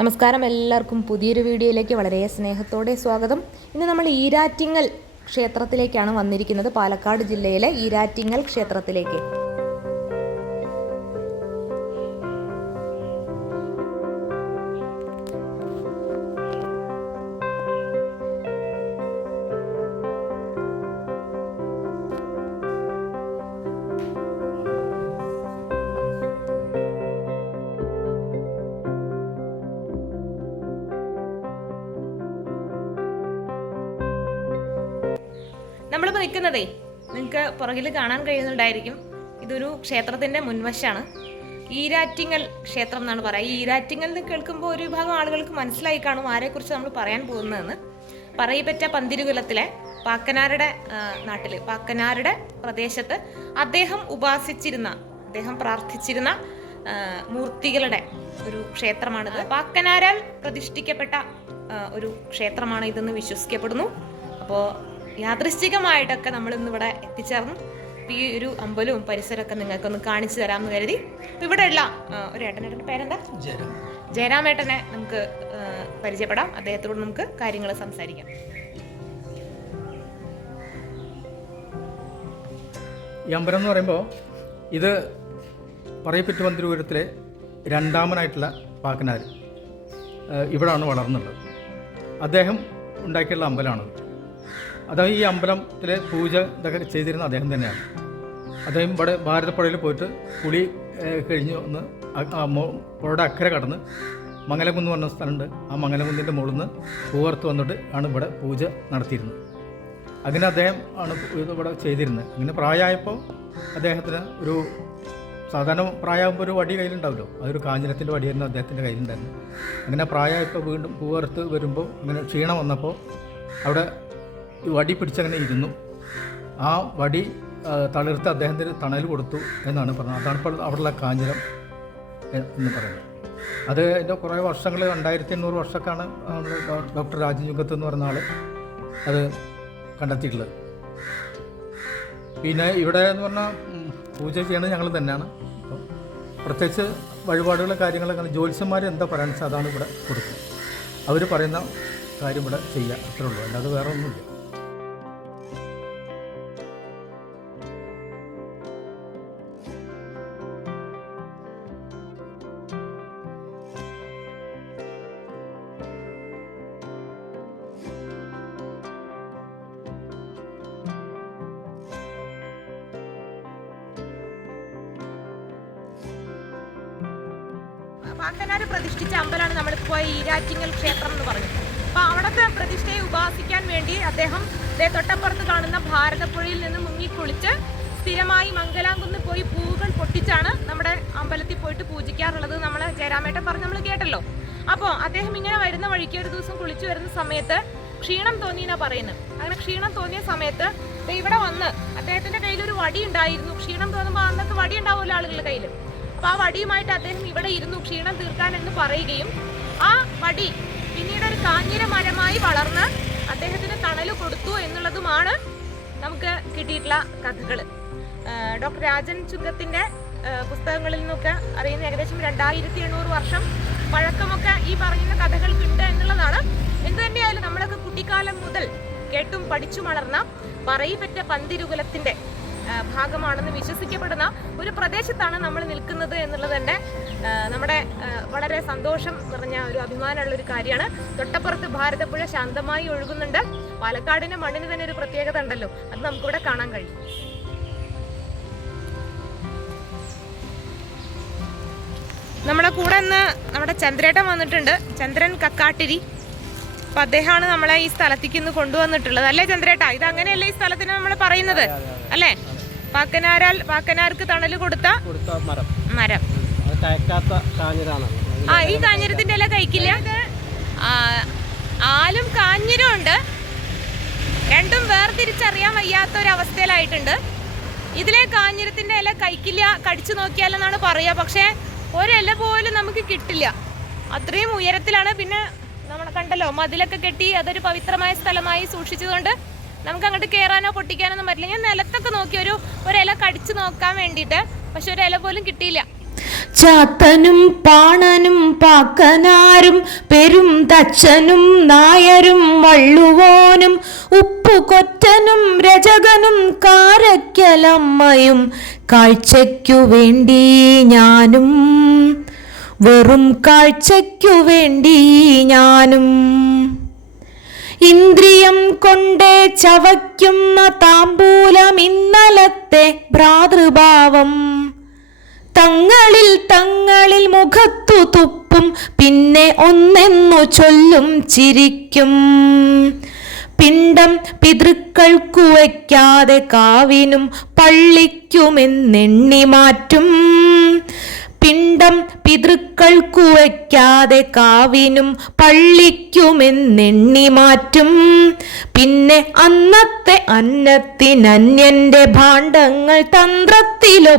നമസ്കാരം എല്ലാവർക്കും പുതിയൊരു വീഡിയോയിലേക്ക് വളരെ സ്നേഹത്തോടെ സ്വാഗതം. ഇന്ന് നമ്മൾ ഈരാറ്റിങ്ങൽ ക്ഷേത്രത്തിലേക്കാണ് വന്നിരിക്കുന്നത് പാലക്കാട് ജില്ലയിലെ ഈരാറ്റിങ്ങൽ ക്ഷേത്രത്തിലേക്ക്. നമ്മളിപ്പോൾ നിൽക്കുന്നതേ നിങ്ങൾക്ക് പുറകിൽ കാണാൻ കഴിയുന്നുണ്ടായിരിക്കും. ഇതൊരു ക്ഷേത്രത്തിന്റെ മുൻവശമാണ് ഈരാറ്റിങ്ങൽ ക്ഷേത്രം എന്നാണ് പറയുക ഈരാറ്റിങ്ങൽ എന്ന് കേൾക്കുമ്പോൾ ഒരു വിഭാഗം ആളുകൾക്ക് മനസ്സിലായി കാണും ആരെക്കുറിച്ച് നമ്മൾ പറയാൻ പോകുന്നതെന്ന്. പറയപ്പറ്റ പന്തിരുകുലത്തിലെ പാക്കനാരുടെ നാട്ടിൽ പാക്കനാരുടെ പ്രദേശത്ത് അദ്ദേഹം ഉപാസിച്ചിരുന്ന അദ്ദേഹം പ്രാർത്ഥിച്ചിരുന്ന മൂർത്തികളുടെ ഒരു ക്ഷേത്രമാണിത്. പാക്കനാരാൽ പ്രതിഷ്ഠിക്കപ്പെട്ട ഒരു ക്ഷേത്രമാണ് ഇതെന്ന് വിശ്വസിക്കപ്പെടുന്നു. അപ്പോൾ യാദൃശ്ചികമായിട്ടൊക്കെ നമ്മൾ ഇന്ന് ഇവിടെ എത്തിച്ചേർന്നു ഈ ഒരു അമ്പലവും പരിസരമൊക്കെ നിങ്ങൾക്കൊന്ന് കാണിച്ചു തരാമെന്ന് കരുതി. അപ്പോൾ ഇവിടെയുള്ള ഒരു ഏട്ടനേട്ടന്റെ പേരെന്താ? ജയരാമേട്ടനെ നമുക്ക് പരിചയപ്പെടാം. അദ്ദേഹത്തോട് നമുക്ക് കാര്യങ്ങൾ സംസാരിക്കാം. ഈ അമ്പലം എന്ന് പറയുമ്പോൾ ഇത് പറയപ്പെട്ടു മന്ത്രിപുരത്തിലെ രണ്ടാമനായിട്ടുള്ള പാക്കനാർ ഇവിടാണ് വളർന്നുള്ളത്. അദ്ദേഹം ഉണ്ടാക്കിയുള്ള അമ്പലമാണത്. അദ്ദേഹം ഈ അമ്പലത്തിലെ പൂജ ഇതൊക്കെ ചെയ്തിരുന്ന അദ്ദേഹം തന്നെയാണ്. അദ്ദേഹം ഇവിടെ ഭാരതപ്പുഴയിൽ പോയിട്ട് പുളി കഴിഞ്ഞ് ഒന്ന് പുഴയുടെ അക്കരെ കടന്ന് മംഗലകുന്ന് പറഞ്ഞ സ്ഥലമുണ്ട്. ആ മംഗലകുന്നിന്റെ മുകളിൽ നിന്ന് പൂവർത്ത് വന്നിട്ട് ആണ് ഇവിടെ പൂജ നടത്തിയിരുന്നത്. അങ്ങനെ അദ്ദേഹം ആണ് ഇവിടെ ചെയ്തിരുന്നത്. അങ്ങനെ പ്രായമായപ്പോൾ അദ്ദേഹത്തിന് ഒരു സാധാരണ പ്രായമാകുമ്പോൾ ഒരു വടി കയ്യിലുണ്ടാവുമല്ലോ. അതൊരു കാഞ്ഞിരത്തിന്റെ വടിയായിരുന്നു അദ്ദേഹത്തിന്റെ കയ്യിലുണ്ടായിരുന്നു. അങ്ങനെ പ്രായമായപ്പോൾ വീണ്ടും പൂവർത്ത് വരുമ്പോൾ അങ്ങനെ ക്ഷീണം വന്നപ്പോൾ അവിടെ വടി പിടിച്ചങ്ങനെ ഇരുന്നു. ആ വടി തളിർത്ത് അദ്ദേഹത്തിന് തണൽ കൊടുത്തു എന്നാണ് പറഞ്ഞത്. അതാണ് ഇപ്പോൾ അവിടെയുള്ള കാഞ്ഞിരം എന്ന് പറയുന്നത്. അത് എന്റെ കുറേ വർഷങ്ങൾ രണ്ടായിരത്തി എണ്ണൂറ് വർഷമൊക്കെയാണ് ഡോക്ടർ രാജയുഗത്ത് എന്ന് പറഞ്ഞ ആൾ അത് കണ്ടെത്തിയിട്ടുള്ളത്. പിന്നെ ഇവിടെ എന്ന് പറഞ്ഞാൽ പൂജ ചെയ്യണത് ഞങ്ങൾ തന്നെയാണ്. അപ്പം പ്രത്യേകിച്ച് വഴിപാടുകൾ കാര്യങ്ങളൊക്കെ ജ്യോത്സ്യന്മാർ എന്താ വെച്ചാൽ അതാണ് ഇവിടെ കൊടുക്കുക അവർ പറയുന്ന കാര്യം ഇവിടെ ചെയ്യുക അത്രേ ഉള്ളൂ. അല്ലാതെ വേറെ ഒന്നുമില്ല. പാക്കനാര് പ്രതിഷ്ഠിച്ച അമ്പലമാണ് നമ്മളിപ്പോൾ പോയ ഈരാറ്റിങ്ങൽ ക്ഷേത്രം എന്ന് പറഞ്ഞു അപ്പൊ അവിടുത്തെ പ്രതിഷ്ഠയെ ഉപാസിക്കാൻ വേണ്ടി അദ്ദേഹം തൊട്ടപ്പുറത്ത് കാണുന്ന ഭാരതപ്പുഴയിൽ നിന്ന് മുങ്ങിക്കുളിച്ച് സ്ഥിരമായി മംഗലാംകുന്ന് പോയി പൂവുകൾ പൊട്ടിച്ചാണ് നമ്മുടെ അമ്പലത്തിൽ പോയിട്ട് പൂജിക്കാറുള്ളത് നമ്മൾ ജയരാമേട്ടൻ പറഞ്ഞ് നമ്മൾ കേട്ടല്ലോ. അപ്പോൾ അദ്ദേഹം ഇങ്ങനെ വരുന്ന വഴിക്ക് ഒരു ദിവസം കുളിച്ചു വരുന്ന സമയത്ത് ക്ഷീണം തോന്നിയെന്നാ പറയുന്നത്. അങ്ങനെ ക്ഷീണം തോന്നിയ സമയത്ത് ഇവിടെ വന്ന് അദ്ദേഹത്തിന്റെ കയ്യിൽ ഒരു വടി ഉണ്ടായിരുന്നു. ക്ഷീണം തോന്നുമ്പോൾ അന്നത്തെ വടി ഉണ്ടാവുമല്ലോ ആളുകളുടെ കയ്യിൽ അപ്പൊ ആ വടിയുമായിട്ട് അദ്ദേഹം ഇവിടെ ഇരുന്നു ക്ഷീണം തീർക്കാൻ എന്ന് പറയുകയും ആ വടി പിന്നീട് ഒരു കാഞ്ഞിര മരമായി വളർന്ന് അദ്ദേഹത്തിന് തണൽ കൊടുത്തു എന്നുള്ളതുമാണ് നമുക്ക് കിട്ടിയിട്ടുള്ള കഥകൾ ഡോക്ടർ രാജൻ ചുങ്കത്തിന്റെ പുസ്തകങ്ങളിൽ നിന്നൊക്കെ അറിയുന്ന ഏകദേശം രണ്ടായിരത്തി എണ്ണൂറ് വർഷം പഴക്കമൊക്കെ ഈ പറയുന്ന കഥകൾക്കുണ്ട് എന്നുള്ളതാണ്. എന്ത് തന്നെയായാലും നമ്മളൊക്കെ കുട്ടിക്കാലം മുതൽ കേട്ടും പഠിച്ചു വളർന്ന പറയിപ്പറ്റ പന്തിരുകുലത്തിന്റെ ഭാഗമാണെന്ന് വിശ്വസിക്കപ്പെടുന്ന ഒരു പ്രദേശത്താണ് നമ്മൾ നിൽക്കുന്നത് എന്നുള്ളത് തന്നെ നമ്മുടെ വളരെ സന്തോഷം നിറഞ്ഞ ഒരു അഭിമാനമുള്ള ഒരു കാര്യമാണ്. തൊട്ടപ്പുറത്ത് ഭാരതപ്പുഴ ശാന്തമായി ഒഴുകുന്നുണ്ട്. പാലക്കാടിന്റെ മണ്ണിന് തന്നെ ഒരു പ്രത്യേകത ഉണ്ടല്ലോ. അത് നമുക്കിവിടെ കാണാൻ കഴിയും. നമ്മുടെ കൂടെ ഇന്ന് നമ്മുടെ ചന്ദ്രേട്ടൻ വന്നിട്ടുണ്ട്. ചന്ദ്രൻ കക്കാട്ടിരി. അപ്പൊ അദ്ദേഹമാണ് നമ്മളെ ഈ സ്ഥലത്തേക്ക് ഇന്ന് കൊണ്ടുവന്നിട്ടുള്ളത്. അല്ലേ ചന്ദ്രേട്ടാ? ഇത് അങ്ങനെയല്ലേ ഈ സ്ഥലത്തിന് നമ്മൾ പറയുന്നത്? അല്ലേ? പാക്കനാരാൽ പാക്കനാർക്ക് തണൽ കൊടുത്ത മരം. മരം. ആ ഈ കാഞ്ഞിരത്തിന്റെ ഇല കഴിക്കില്ല? ആലും കാഞ്ഞിരും ഉണ്ട്. രണ്ടും വേർതിരിച്ചറിയാൻ വയ്യാത്ത ഒരു അവസ്ഥയിലായിട്ടുണ്ട് ഇതിലെ കാഞ്ഞിരത്തിന്റെ ഇല കഴിക്കില്ല കടിച്ചു നോക്കിയാലെന്നാണ് പറയുക. പക്ഷേ ഒരില പോലും നമുക്ക് കിട്ടില്ല. അത്രയും ഉയരത്തിലാണ്. പിന്നെ നമ്മൾ കണ്ടല്ലോ മതിലൊക്കെ കെട്ടി അതൊരു പവിത്രമായ സ്ഥലമായി സൂക്ഷിച്ചതുകൊണ്ട് നമുക്ക് അങ്ങോട്ട് കയറാനോ പൊട്ടിക്കാനോ ഒന്നും പറ്റില്ല. ഞാൻ നിലത്തൊക്കെ നോക്കി ഒരു ഒരു ഇല കടിച്ചു നോക്കാൻ വേണ്ടിയിട്ട്. പക്ഷെ ഒരു ഇല പോലും കിട്ടിയില്ല. ചാത്തനും പാണനും പാക്കനാരും പെരും തച്ചനും നായരും വള്ളുവോനും ഉപ്പുകൊറ്റനും രജകനും കാരക്കലമ്മയും കാഴ്ചയ്ക്കു വേണ്ടി ഞാനും വെറും കാഴ്ചയ്ക്കു വേണ്ടി ഞാനും. ഇന്ദ്രിയം കൊണ്ടേ ചവയ്ക്കുന്ന താമ്പൂലം ഇന്നലത്തെ ഭ്രാതൃഭാവം. തങ്ങളിൽ തങ്ങളിൽ മുഖത്തു തുപ്പും പിന്നെ ഒന്നെന്നു ചൊല്ലും ചിരിക്കും. പിണ്ടം പിതൃക്കൾക്കു വയ്ക്കാതെ കാവിനും പള്ളിക്കുമെന്നെണ്ണി മാറ്റും. പിണ്ടം പിതൃക്കൾക്കു വയ്ക്കാതെ കാവിനും പള്ളിക്കുമെന്നെണ്ണി മാറ്റും. പിന്നെ അന്നത്തെ അന്നത്തിനന്യന്റെ ഭാണ്ഡങ്ങൾ തന്ത്രത്തിലൊ